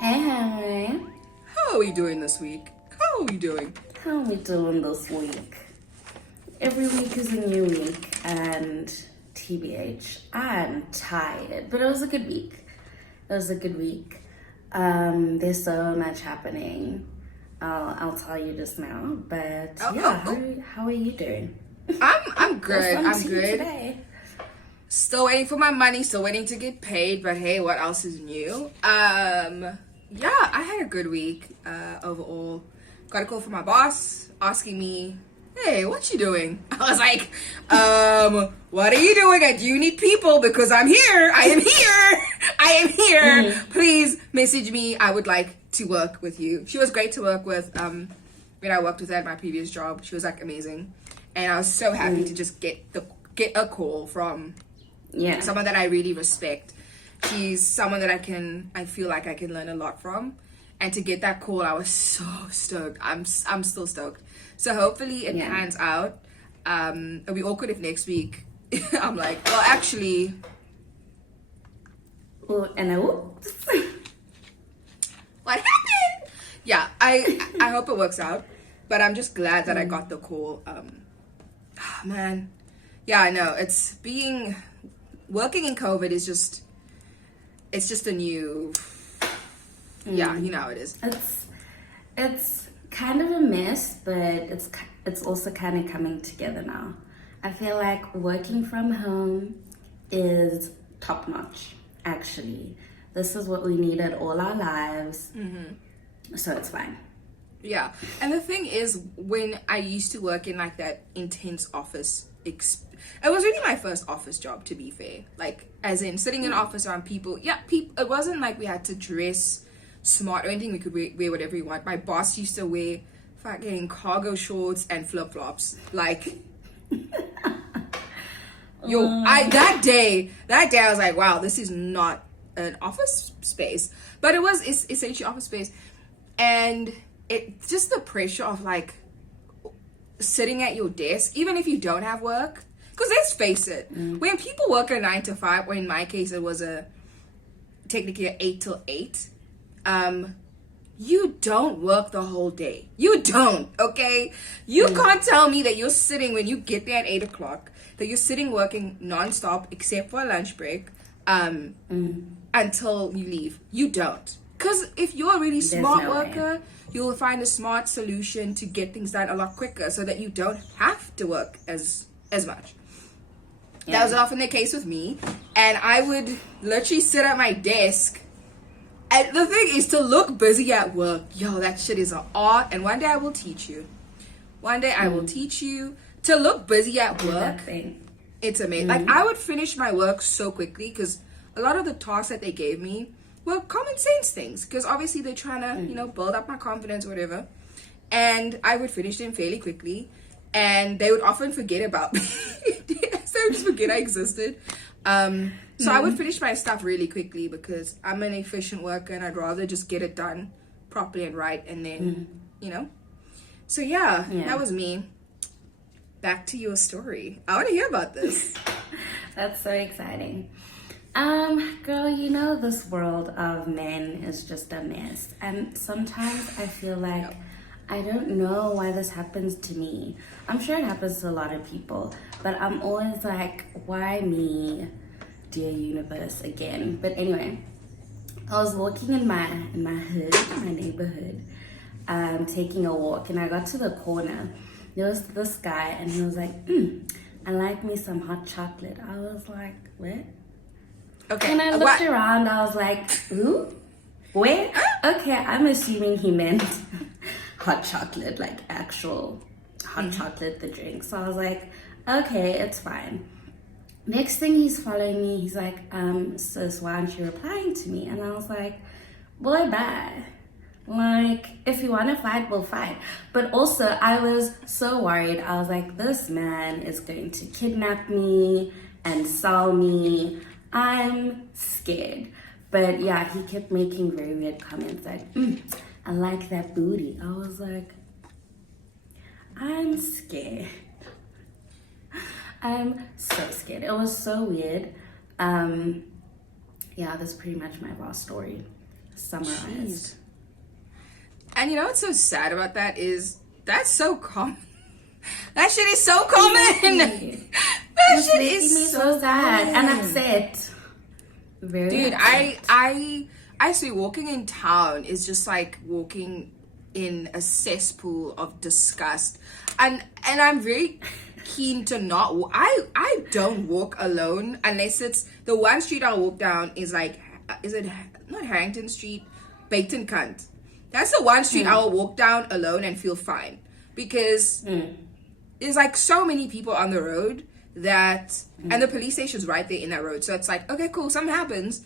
Hey, How are we doing this week? How are we doing? how we doing this week? Every week is a new week, and TBH, I'm tired, but it was a good week. It was a good week. There's so much happening. I'll tell you just now, but how are you doing? I'm good. There's some I'm tea good. today. Still waiting for my money. Still waiting to get paid. But hey, what else is new? Yeah, I had a good week. Overall, got a call from my boss asking me, "Hey, what you doing?" I was like, what are you doing? I do need people because I'm here. I am here. I am here. Please message me. I would like to work with you. She was great to work with. When I worked with her at my previous job, she was like amazing, and I was so happy to just get a call from someone that I really respect. She's someone that I feel like I can learn a lot from, and to get that call, I was so stoked. I'm still stoked. So hopefully it pans out. It'll be awkward if next week I'm like, well, actually, Oh, and oops. what happened? Yeah, I hope it works out, but I'm just glad that I got the call. Man, yeah, I know working in COVID is just. It's just a new, yeah, you know how it is. It's kind of a mess, but it's also kind of coming together now. I feel like working from home is top notch. Actually, this is what we needed all our lives, so it's fine. Yeah, and the thing is, when I used to work in like that intense office it was really my first office job, to be fair. Like, as in sitting in an office around people. Yeah, it wasn't like we had to dress smart or anything. We could wear whatever we want. My boss used to wear fucking cargo shorts and flip-flops. Like, that day I was like, wow, this is not an office space. But it's essentially office space. And it's just the pressure of like sitting at your desk, even if you don't have work. Because let's face it, when people work a 9 to 5, or in my case it was technically an 8 till 8, you don't work the whole day. You don't, okay? You can't tell me that you're sitting, when you get there at 8 o'clock, that you're sitting working non-stop except for a lunch break until you leave. You don't. Because if you're a really smart worker, you'll find a smart solution to get things done a lot quicker so that you don't have to work as much. That was often the case with me, and I would literally sit at my desk. And the thing is, to look busy at work, that shit is an art, and one day I will teach you. One day I will teach you to look busy at work. It's amazing. Like, I would finish my work so quickly because a lot of the tasks that they gave me were common sense things, because obviously they're trying to, build up my confidence or whatever. And I would finish them fairly quickly, and they would often forget about me. So I would just forget I existed. So I would finish my stuff really quickly because I'm an efficient worker and I'd rather just get it done properly and right, and then, So that was me. Back to your story. I want to hear about this. That's so exciting. Girl, this world of men is just a mess. And sometimes I feel like I don't know why this happens to me. I'm sure it happens to a lot of people, but I'm always like, why me, dear universe, again? But anyway, I was walking in my hood, my neighborhood, taking a walk, and I got to the corner. There was this guy, and he was like, I like me some hot chocolate. I was like, what? Okay. And I looked around, I was like, ooh, where? Okay, I'm assuming he meant hot chocolate, like actual hot chocolate, the drink. So I was like, okay, it's fine. Next thing, he's following me. He's like, sis, why aren't you replying to me? And I was like, boy, bye. Like, if you want to fight, we'll fight. But also, I was so worried. I was like, this man is going to kidnap me and sell me. I'm scared. But yeah, he kept making very weird comments like, I like that booty. I was like, I'm scared. I'm so scared. It was so weird. Yeah, that's pretty much my raw story. summarized. And you know what's so sad about that is that's so common. That shit is so common. That shit is so sad common. and upset. Very Dude, upset. I say walking in town is just like walking in a cesspool of disgust. And I'm very keen to not I don't walk alone unless it's the one street I'll walk down is like, is it not Harrington Street? Baton Cunt. That's the one street I'll walk down alone and feel fine. Because there's like so many people on the road that, and the police station's right there in that road. So it's like, okay, cool, something happens.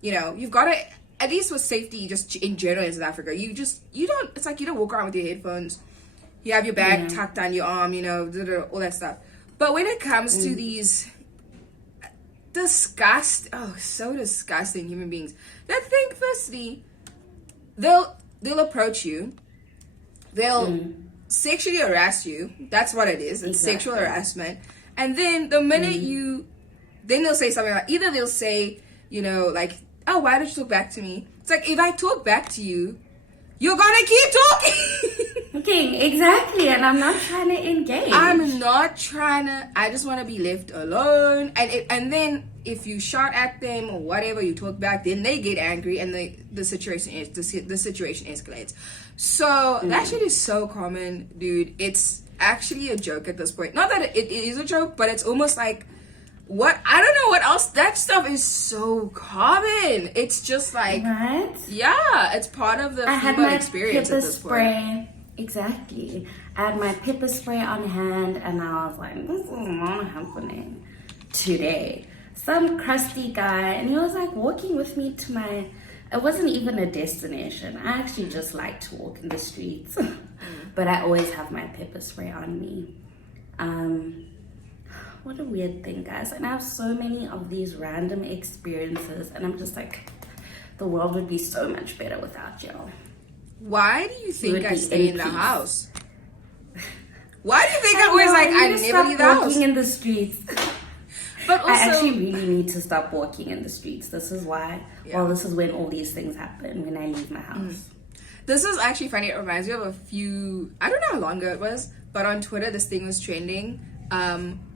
You know, you've got to, at least with safety, just in general in South Africa, it's like you don't walk around with your headphones. You have your bag tucked on your arm, you know, all that stuff. But when it comes to these so disgusting human beings that think, firstly, they'll approach you, they'll sexually harass you. That's what it is. It's sexual harassment. And then the minute then they'll say something like, either they'll say, you know, like, oh, why did you talk back to me? It's like, if I talk back to you, you're gonna keep talking. Okay, exactly. And I'm not trying to engage. I'm not trying to. I just want to be left alone. And then if you shout at them or whatever, you talk back, then they get angry and the situation escalates. So that shit is so common, dude. It's actually a joke at this point. Not that it is a joke, but it's almost like, what, I don't know what else. That stuff is so common. It's just like, right? Yeah, it's part of the female experience at this point. Exactly. I had my pepper spray on hand and I was like, this is not happening today. Some crusty guy, and he was like walking with me to it wasn't even a destination. I actually just like to walk in the streets. But I always have my pepper spray on me. What a weird thing, guys. And I have so many of these random experiences and I'm just like, the world would be so much better without y'all. Why do you think I stay in the house? Why do you think I always like, I never leave the house? Walking in the streets. But also, I actually really need to stop walking in the streets. This is why. Yeah. Well, this is when all these things happen, when I leave my house. This is actually funny. It reminds me of a few, I don't know how long ago it was, but on Twitter this thing was trending,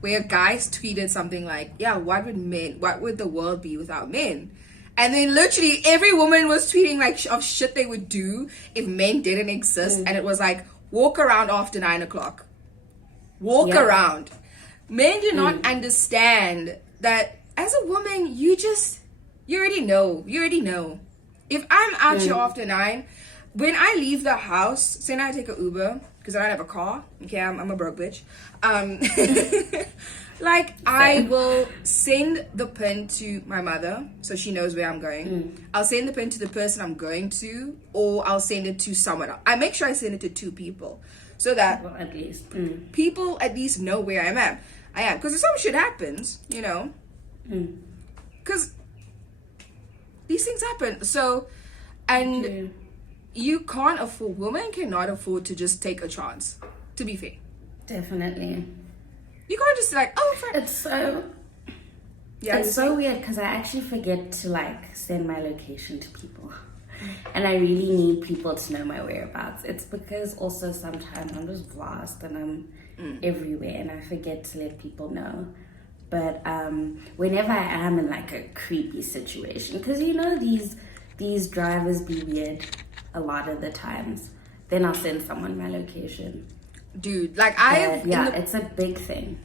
where guys tweeted something like, yeah, what would the world be without men? And then literally every woman was tweeting like of shit they would do if men didn't exist. And it was like, walk around after 9 o'clock. Walk around. Men do not understand that as a woman, you already know. If I'm out here after 9, when I leave the house, say I take an Uber, because I don't have a car. Okay, I'm a broke bitch. Like, I will send the pin to my mother so she knows where I'm going. I'll send the pin to the person I'm going to, or I'll send it to someone else. I make sure I send it to 2 people so that at least people at least know where I am. Because if some shit happens, you know, because these things happen. So, and you can't afford, women cannot afford to just take a chance, to be fair. Definitely. You can't just like, oh, it's so weird because I actually forget to like send my location to people, and I really need people to know my whereabouts. It's because also sometimes I'm just lost and I'm everywhere and I forget to let people know. But whenever I am in like a creepy situation, because you know these drivers be weird a lot of the times, then I'll send someone my location. Dude, like it's a big thing.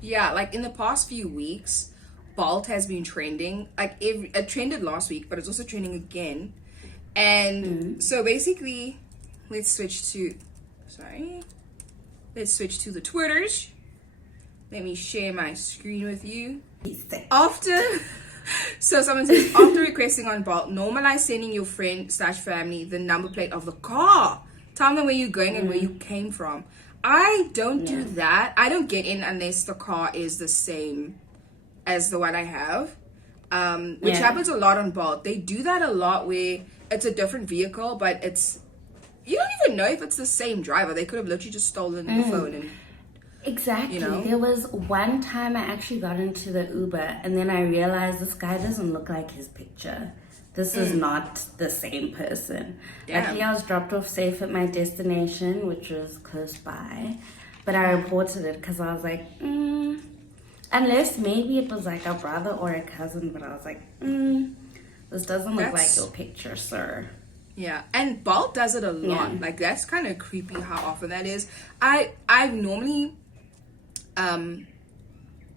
Yeah, like in the past few weeks, Bolt has been trending. Like it trended last week, but it's also trending again. And so basically, let's switch to the Twitters. Let me share my screen with you. So someone says, after requesting on Bolt, normalize sending your friend/family the number plate of the car. Tell them where you're going and where you came from. I don't do that. I don't get in unless the car is the same as the one I have, which happens a lot on Bolt. They do that a lot where it's a different vehicle, but you don't even know if it's the same driver. They could have literally just stolen the phone. And exactly. You know? There was one time I actually got into the Uber and then I realized this guy doesn't look like his picture. This is not the same person. Damn. Luckily, I was dropped off safe at my destination, which was close by. But I reported it because I was like, unless maybe it was like a brother or a cousin, but I was like, this doesn't look like your picture, sir. Yeah, and Bolt does it a lot. Yeah. Like, that's kind of creepy how often that is. I normally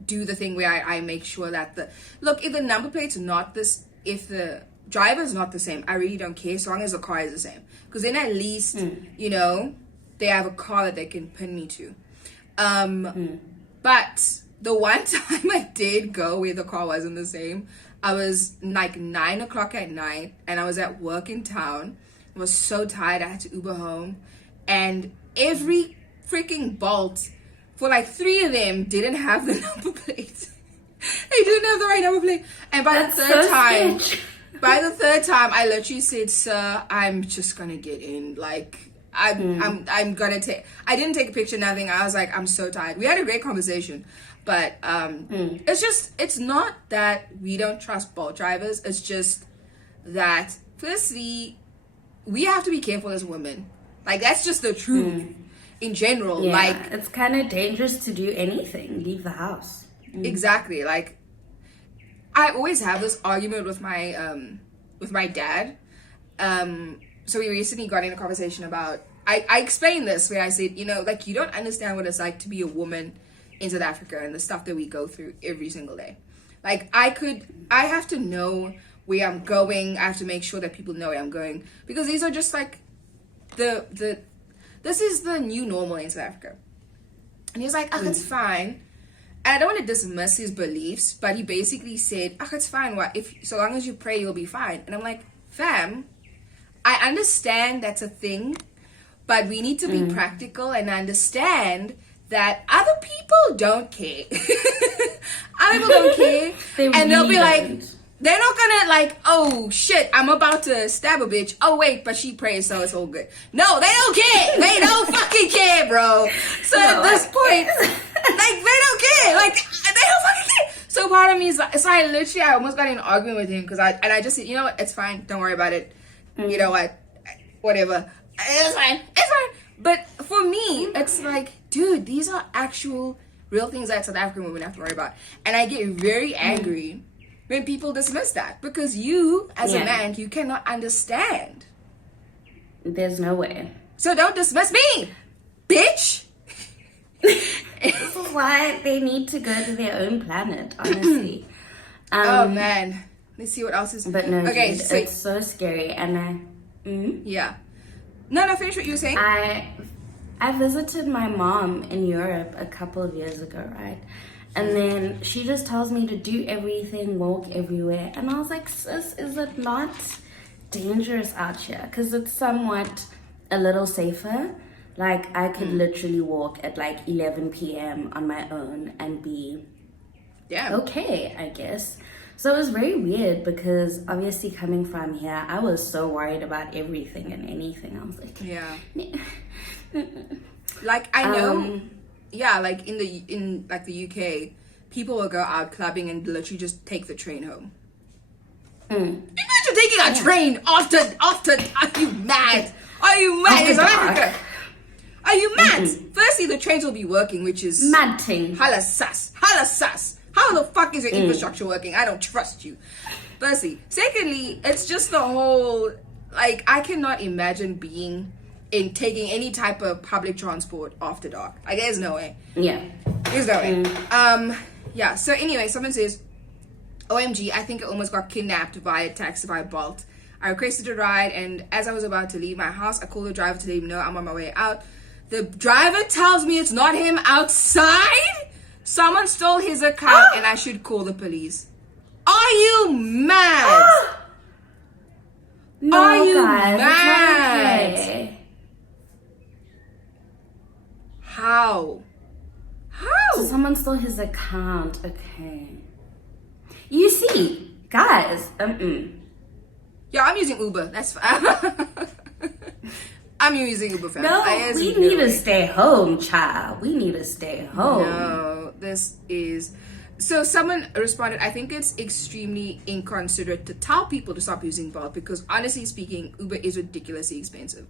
do the thing where I make sure that if the number plate's not this, if the driver's not the same, I really don't care, so long as the car is the same. Because then at least, you know, they have a car that they can pin me to. But the one time I did go where the car wasn't the same, I was like 9 o'clock at night, and I was at work in town. I was so tired, I had to Uber home. And every freaking Bolt, for like 3 of them, didn't have the number plate. They didn't have the right number plate. And by the third time, I literally said, sir, I'm just gonna get in. Like, I'm gonna take, I didn't take a picture, nothing. I was like, I'm so tired. We had a great conversation, but it's not that we don't trust Bolt drivers. It's just that, firstly, we have to be careful as women. Like, that's just the truth in general. Yeah, like, it's kind of dangerous to do anything, leave the house. Exactly. Like, I always have this argument with my dad. So we recently got in a conversation about, I explained this where I said, you know, like, you don't understand what it's like to be a woman in South Africa and the stuff that we go through every single day. Like, I have to know where I'm going. I have to make sure that people know where I'm going, because these are just like this is the new normal in South Africa. And he was like, it's fine. And I don't want to dismiss his beliefs, but he basically said, it's fine. What if, so long as you pray, you'll be fine. And I'm like, fam, I understand that's a thing, but we need to be practical and understand that other people don't care. Other people don't care. And they'll be like, they're not gonna like, oh shit, I'm about to stab a bitch. Oh wait, but she prays, so it's all good. No, they don't care. They don't fucking care, bro. So at this point, like, they don't care. Like, they don't fucking care. So part of me is like, so I almost got in an argument with him because I just said, you know what, it's fine. Don't worry about it. You know what, whatever. It's fine. It's fine. But for me, it's like, dude, these are actual real things that South African women have to worry about. And I get very angry when people dismiss that, because you, as a man, you cannot understand. There's no way. So don't dismiss me, bitch. This is why they need to go to their own planet, honestly. Oh man, let's see what else is. But no, okay, dude, so, it's so scary, and yeah. No, finish what you were saying. I visited my mom in Europe a couple of years ago, right? And then she just tells me to do everything, walk everywhere. And I was like, sis, is it not dangerous out here? Because it's somewhat a little safer. Like, I could literally walk at like 11 p.m. on my own and be okay, I guess. So it was very weird because obviously coming from here, I was so worried about everything and anything. I was like, like, I know... Yeah, like in the UK, people will go out clubbing and literally just take the train home. Imagine taking a train after. Are you mad? Are you mad? In South Africa? Are you mad? Firstly, the trains will be working, which is mad thing. Hala sus. How the fuck is your infrastructure working? I don't trust you. Firstly, secondly, it's just the whole, like, I cannot imagine being in taking any type of public transport after dark. Like, there's no way. Yeah. There's no way. Yeah, so anyway, someone says, OMG, I think I almost got kidnapped via taxi by Bolt. I requested a ride, and as I was about to leave my house, I called the driver to let him know I'm on my way out. The driver tells me it's not him outside. Someone stole his account and I should call the police. Are you mad? No, are you guys, mad? it's not okay. How? So someone stole his account. Okay. You see, guys. Yeah, I'm using Uber. That's fine. I'm using Uber. Fam. No, we need to stay home, child. We need to stay home. No, this is So someone responded, I think it's extremely inconsiderate to tell people to stop using Bolt because honestly speaking, Uber is ridiculously expensive.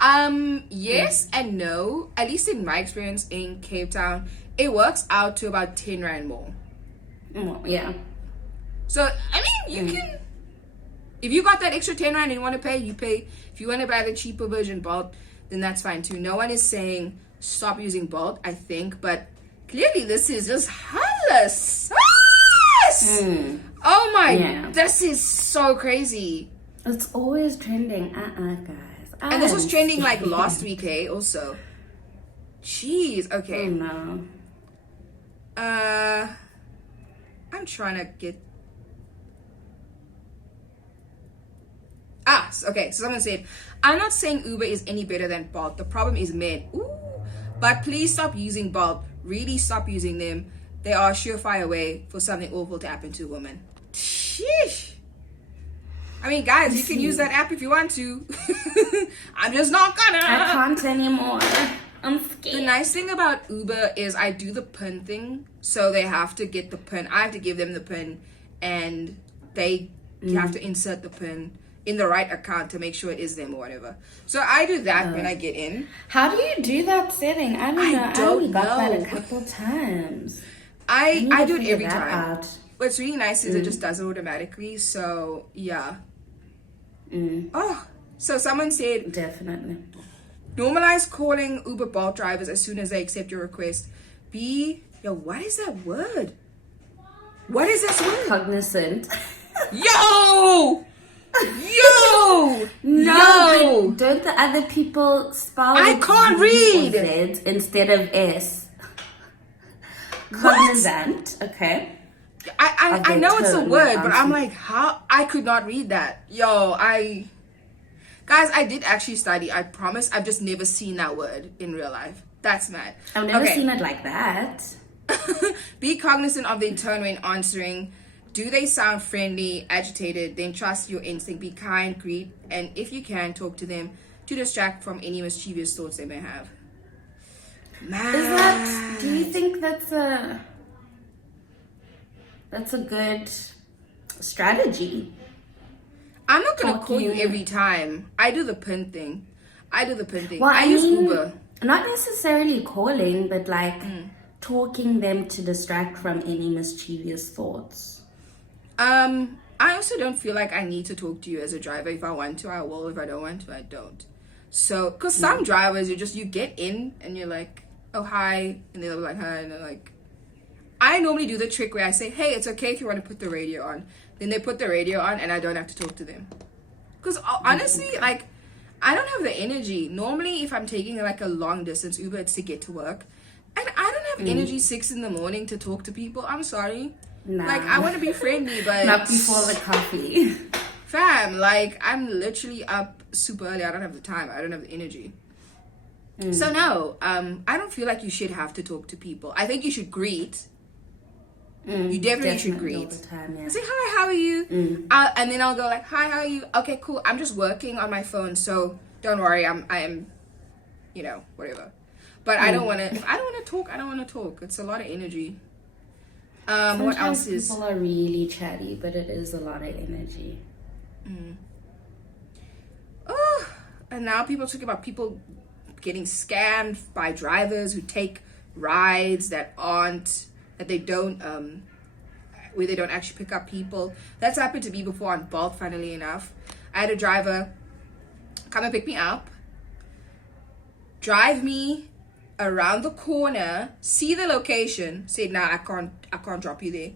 Yes and no. At least in my experience in Cape Town, it works out to about 10 Rand more. Yeah. So, I mean, you can, if you got that extra 10 Rand and you want to pay, you pay. If you want to buy the cheaper version Bolt, then that's fine too. No one is saying stop using Bolt, I think, but clearly this is just hella sus. Oh my, this is so crazy. It's always trending. Guys. And this was trending like last week, eh? Also. Jeez, okay. Oh no. I'm trying to get... okay, so someone said, I'm not saying Uber is any better than Bolt. The problem is men. Ooh. But please stop using Bolt. Really stop using them. They are a surefire way for something awful to happen to a woman. Sheesh. I mean, guys, you can use that app if you want to. I'm just not gonna. I can't anymore. I'm scared. The nice thing about Uber is I do the PIN thing. So they have to get the PIN. I have to give them the PIN. And they have to insert the PIN in the right account to make sure it is them or whatever. So I do that when I get in. How do you do that setting? I don't know. I only got that a couple times. I do it every time. What's really nice is it just does it automatically. So yeah. Oh, so someone said definitely normalize calling Uber Bolt drivers as soon as they accept your request. What is that word? What is this word? Cognizant. Yo! No! Don't the other people spell I can't read Z instead of S? Cognizant. Okay. I know it's a word, but I'm like, how? I could not read that. Guys, I did actually study. I promise. I've just never seen that word in real life. That's mad. I've never seen it like that. Be cognizant of their tone when answering. Do they sound friendly, agitated? Then trust your instinct. Be kind, greet, and if you can, talk to them to distract from any mischievous thoughts they may have. Man. Do you think that's a good strategy? I'm not gonna call you every time. I do the PIN thing. Well, I use Uber. Not necessarily calling, but like talking them to distract from any mischievous thoughts. I also don't feel like I need to talk to you as a driver. If I want to, I will. If I don't want to, I don't. So, because some drivers, you get in and you're like, oh, hi. And they'll be like, hi. And they're like, I normally do the trick where I say, hey, it's okay if you want to put the radio on. Then they put the radio on and I don't have to talk to them. Because honestly, like, I don't have the energy. Normally, if I'm taking like a long distance Uber, it's to get to work. And I don't have energy 6 a.m. to talk to people. I'm sorry. Nah. Like, I want to be friendly, but... Not before the coffee. Fam, like, I'm literally up super early. I don't have the time. I don't have the energy. So, no, I don't feel like you should have to talk to people. I think you should greet. You definitely should greet. All the time, yeah. Say, hi, how are you? And then I'll go like, hi, how are you? Okay, cool. I'm just working on my phone, so don't worry. I am, whatever. But I don't want to... If I don't want to talk, I don't want to talk. It's a lot of energy. What else is... people are really chatty, but it is a lot of energy. Oh, and now people talk about people getting scammed by drivers who take rides where they don't actually pick up people. That's happened to me before on Bolt, funnily enough. I had a driver come and pick me up, drive me around the corner, see the location, say, nah, I can't drop you there.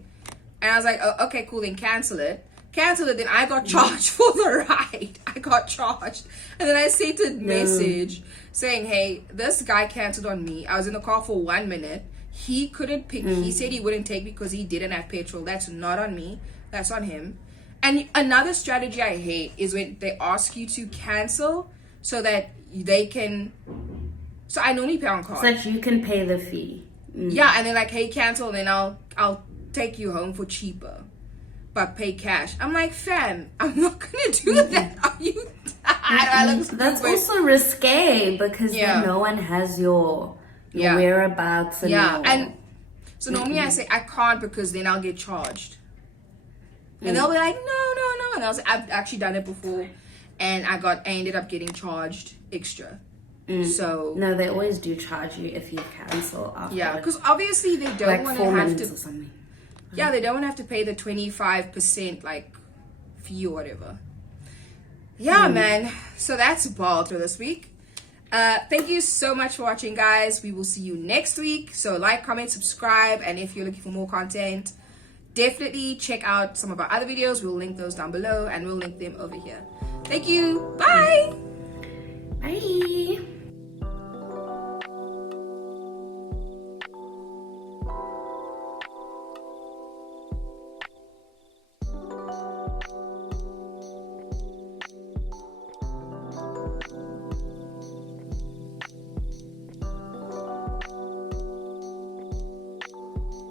And I was like, oh, okay, cool, then cancel it, then I got charged for the ride. I got charged. And then I sent a message saying, hey, this guy canceled on me. I was in the car for 1 minute. He couldn't pick, he said he wouldn't take because he didn't have petrol. That's not on me, that's on him. And another strategy I hate is when they ask you to cancel so that they can... So I normally pay on card. So that you can pay the fee. Yeah, and they're like, hey, cancel, and then I'll take you home for cheaper, but pay cash. I'm like, fam, I'm not gonna do that. Are you? That's also risque because then no one has your whereabouts. And So normally I say I can't because then I'll get charged. And they'll be like, no. And I was like, I've actually done it before, and I ended up getting charged extra. So no, they always do charge you if you cancel after. Yeah, because obviously they don't like want 4 to have minutes to. or something. Yeah, they don't want to have to pay the 25% like fee or whatever. Yeah, man. So that's ball for this week. Thank you so much for watching, guys. We will see you next week. So like, comment, subscribe, and if you're looking for more content, definitely check out some of our other videos. We'll link those down below, and we'll link them over here. Thank you. Bye. Bye.